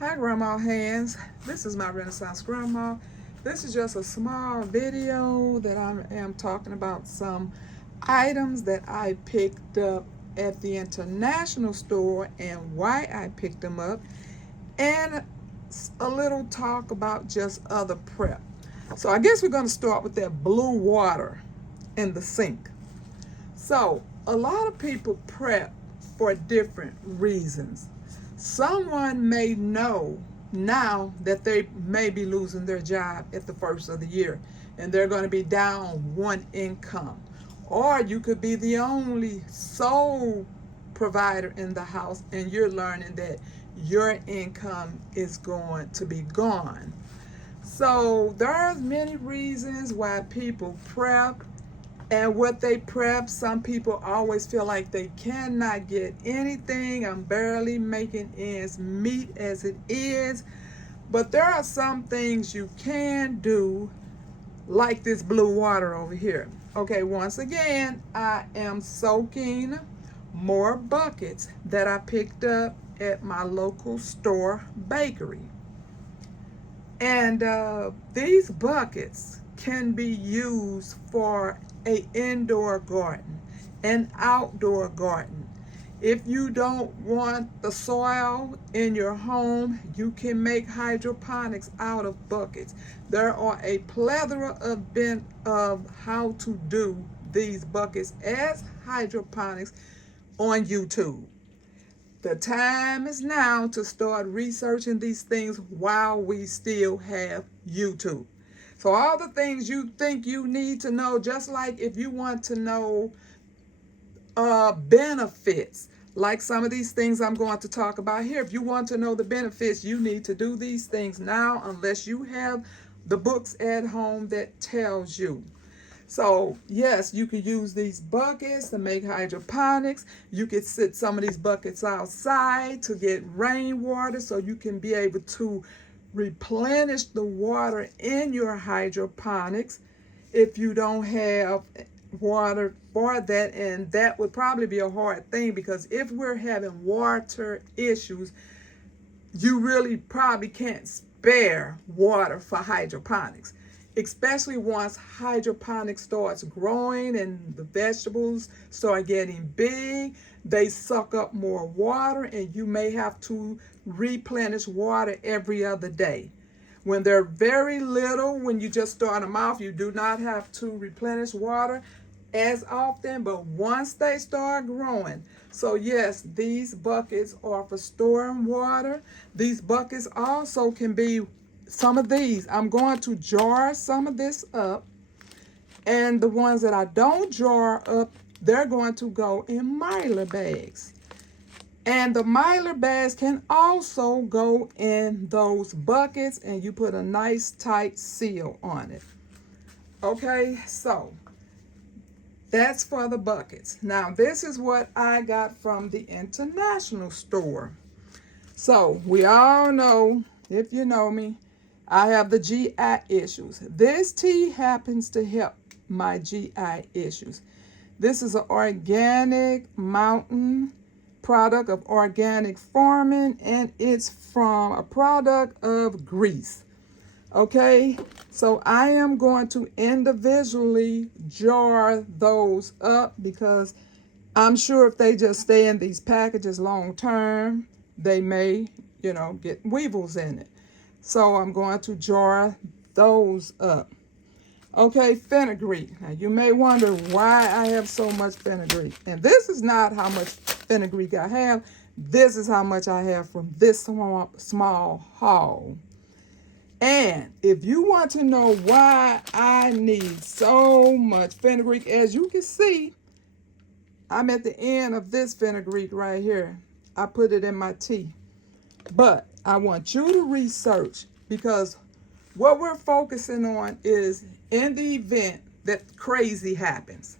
Hi Grandma Hands, this is my Renaissance Grandma. This is just a small video that I am talking about some items that I picked up at the international store and why I picked them up, and a little talk about just other prep. So I guess we're going to start with that blue water in the sink. So a lot of people prep for different reasons. Someone may know now that they may be losing their job at the first of the year and they're going to be down one income. Or you could be the only sole provider in the house and you're learning that your income is going to be gone. So there's many reasons why people prep and what they prep. Some people always feel like they cannot get anything. I'm barely making ends meet as it is. But there are some things you can do, like this blue water over here. Okay, once again, I am soaking more buckets that I picked up at my local store bakery. And these buckets can be used for a indoor garden, an outdoor garden. If you don't want the soil in your home, you can make hydroponics out of buckets. There are a plethora of how to do these buckets as hydroponics on YouTube. The time is now to start researching these things while we still have YouTube. So all the things you think you need to know, just like if you want to know benefits, like some of these things I'm going to talk about here. If you want to know the benefits, you need to do these things now unless you have the books at home that tells you. So yes, you could use these buckets to make hydroponics. You could sit some of these buckets outside to get rainwater so you can be able to replenish the water in your hydroponics if you don't have water for that. And that would probably be a hard thing, because if we're having water issues, you really probably can't spare water for hydroponics, especially once hydroponics starts growing and the vegetables start getting big. They suck up more water and you may have to replenish water every other day. When they're very little, when you just start them off, you do not have to replenish water as often, but once they start growing. So yes, these buckets are for storing water. These buckets also can be, some of these, I'm going to jar some of this up, and the ones that I don't jar up, they're going to go in Mylar bags. And the Mylar bags can also go in those buckets, and you put a nice tight seal on it. Okay, so that's for the buckets. Now, this is what I got from the international store. So, we all know, if you know me, I have the GI issues. This tea happens to help my GI issues. This is an organic mountain product of organic farming, and it's from a product of Greece. Okay, so I am going to individually jar those up, because I'm sure if they just stay in these packages long term, they may, get weevils in it. So I'm going to jar those up. Okay, fenugreek. Now you may wonder why I have so much fenugreek. And this is not how much fenugreek I have. This is how much I have from this small haul. And if you want to know why I need so much fenugreek, as you can see, I'm at the end of this fenugreek right here. I put it in my tea. But I want you to research, because what we're focusing on is in the event that crazy happens.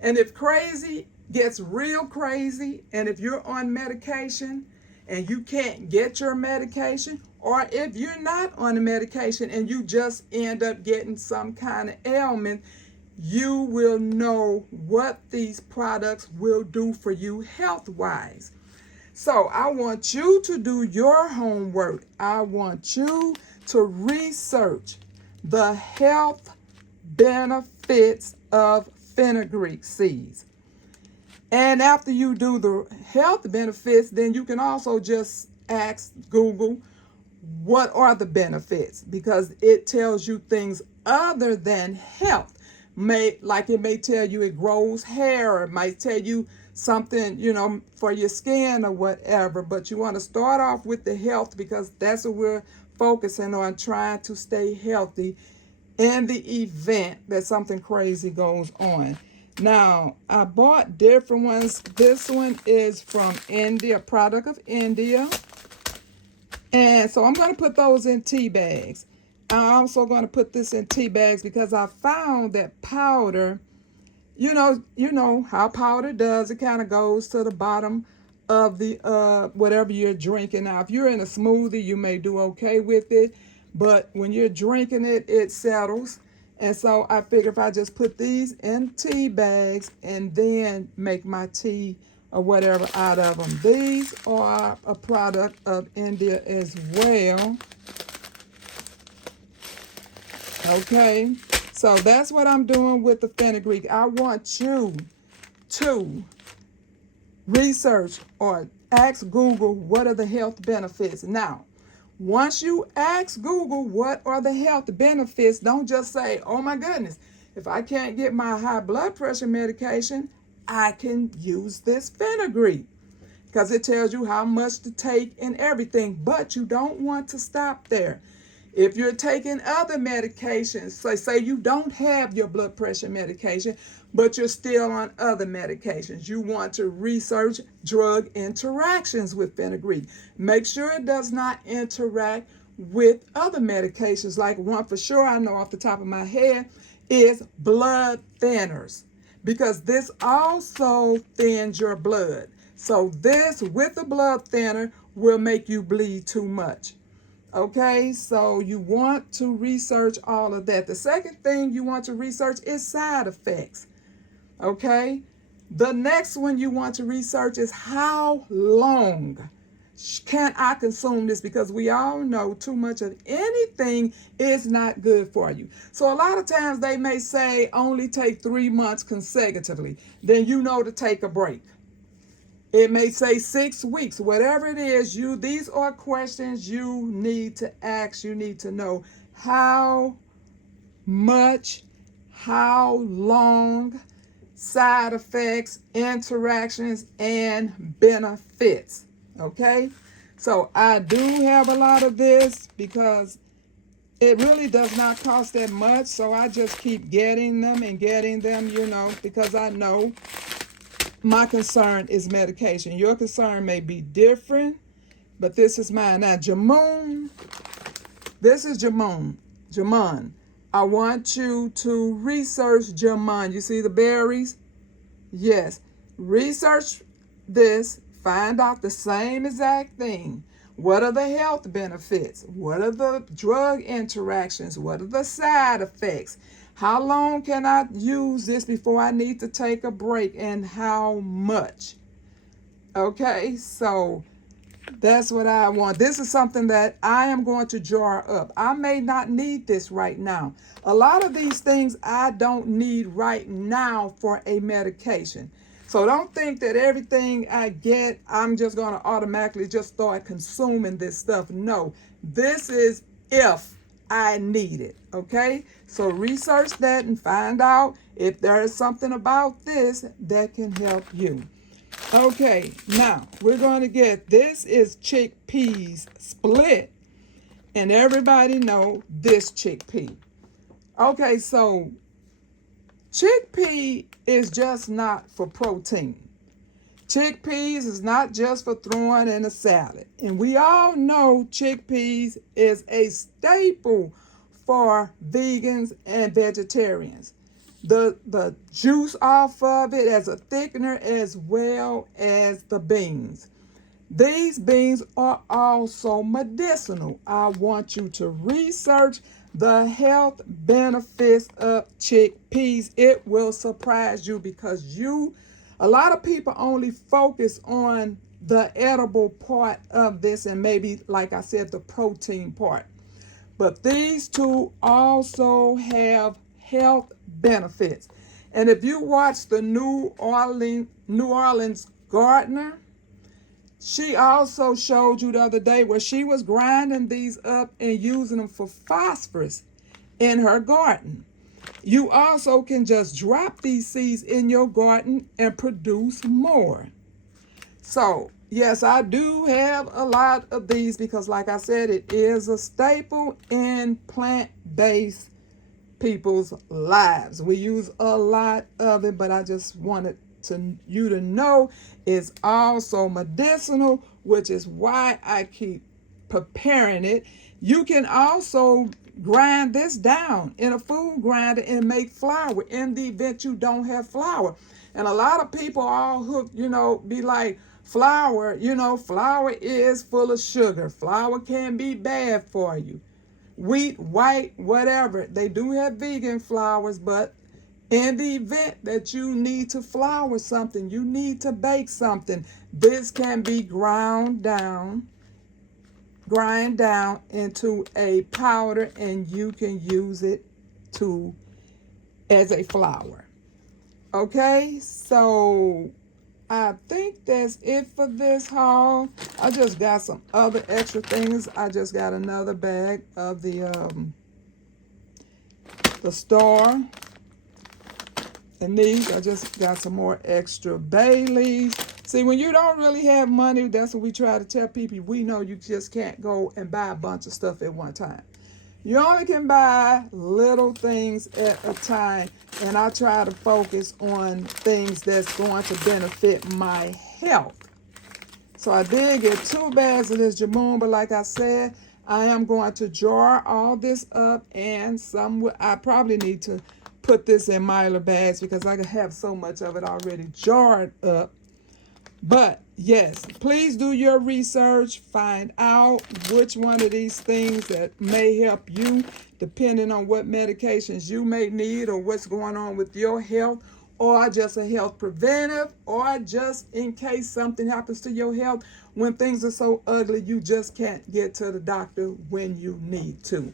And if crazy gets real crazy, and if you're on medication and you can't get your medication, or if you're not on a medication and you just end up getting some kind of ailment, you will know what these products will do for you health-wise. So I want you to do your homework. I want you to research the health benefits of fenugreek seeds. And after you do the health benefits, then you can also just ask Google, what are the benefits? Because it tells you things other than health. It may tell you it grows hair, it might tell you something, for your skin or whatever. But you want to start off with the health, because that's what we're focusing on, trying to stay healthy in the event that something crazy goes on. Now, I bought different ones. This one is from India, a product of India. And so I'm going to put those in tea bags. I'm also going to put this in tea bags because I found that powder, you know how powder does. It kind of goes to the bottom of the whatever you're drinking. Now, if you're in a smoothie, you may do okay with it, but when you're drinking it, it settles. And so I figure if I just put these in tea bags and then make my tea or whatever out of them. These are a product of India as well. Okay, so that's what I'm doing with the fenugreek. I want you to research or ask Google, what are the health benefits? Now, once you ask Google what are the health benefits, don't just say, oh my goodness, if I can't get my high blood pressure medication, I can use this fenugreek, because it tells you how much to take and everything. But you don't want to stop there. If you're taking other medications, say you don't have your blood pressure medication, but you're still on other medications, you want to research drug interactions with fenugreek. Make sure it does not interact with other medications. Like one for sure I know off the top of my head is blood thinners, because this also thins your blood. So this with the blood thinner will make you bleed too much. Okay, so you want to research all of that. The second thing you want to research is side effects. Okay, the next one you want to research is how long can I consume this, because we all know too much of anything is not good for you. So a lot of times they may say only take 3 months consecutively. Then you know to take a break. It may say 6 weeks, whatever it is. These are questions you need to ask. You need to know how much, how long, side effects, interactions, and benefits. Okay? So I do have a lot of this because it really does not cost that much. So I just keep getting them, because I know my concern is medication. Your concern may be different, but this is mine. Now, Jamon, this is Jamon. Jamon. I want you to research Jamon. You see the berries? Yes. Research this. Find out the same exact thing. What are the health benefits? What are the drug interactions? What are the side effects? How long can I use this before I need to take a break, and how much? Okay, so that's what I want. This is something that I am going to jar up. I may not need this right now. A lot of these things I don't need right now for a medication. So don't think that everything I get, I'm just going to automatically just start consuming this stuff. No, this is if I need it. Okay, so research that and find out if there is something about this that can help you. Okay, now we're going to this is chickpeas split, and everybody know this chickpea. Okay, so chickpea is just not for protein. Chickpeas is not just for throwing in a salad. And we all know chickpeas is a staple for vegans and vegetarians. The juice off of it as a thickener, as well as the beans. These beans are also medicinal. I want you to research the health benefits of chickpeas. It will surprise you, because a lot of people only focus on the edible part of this, and maybe, like I said, the protein part. But these two also have health benefits. And if you watch the New Orleans gardener, she also showed you the other day where she was grinding these up and using them for phosphorus in her garden. You also can just drop these seeds in your garden and produce more. So, yes, I do have a lot of these because, like I said, it is a staple in plant-based people's lives. We use a lot of it, but I just wanted you to know it's also medicinal, which is why I keep preparing it. You can also grind this down in a food grinder and make flour in the event you don't have flour. And a lot of people all hooked, be like, flour, flour is full of sugar. Flour can be bad for you. Wheat, white, whatever. They do have vegan flours, but in the event that you need to flour something, you need to bake something, this can be grind down into a powder, and you can use it as a flour. Okay, so I think that's it for this haul. I just got some other extra things. I just got another bag of the Star. And these, I just got some more extra bay leaves. See, when you don't really have money, that's what we try to tell people. We know you just can't go and buy a bunch of stuff at one time. You only can buy little things at a time. And I try to focus on things that's going to benefit my health. So I did get 2 bags of this Jamoon, but like I said, I am going to jar all this up, and I probably need to put this in Mylar bags because I have so much of it already jarred up. But yes, please do your research. Find out which one of these things that may help you, depending on what medications you may need or what's going on with your health, or just a health preventive, or just in case something happens to your health when things are so ugly you just can't get to the doctor when you need to.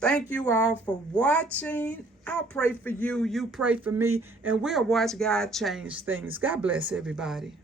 Thank you all for watching. I'll pray for you, you pray for me, and we'll watch God change things. God bless everybody.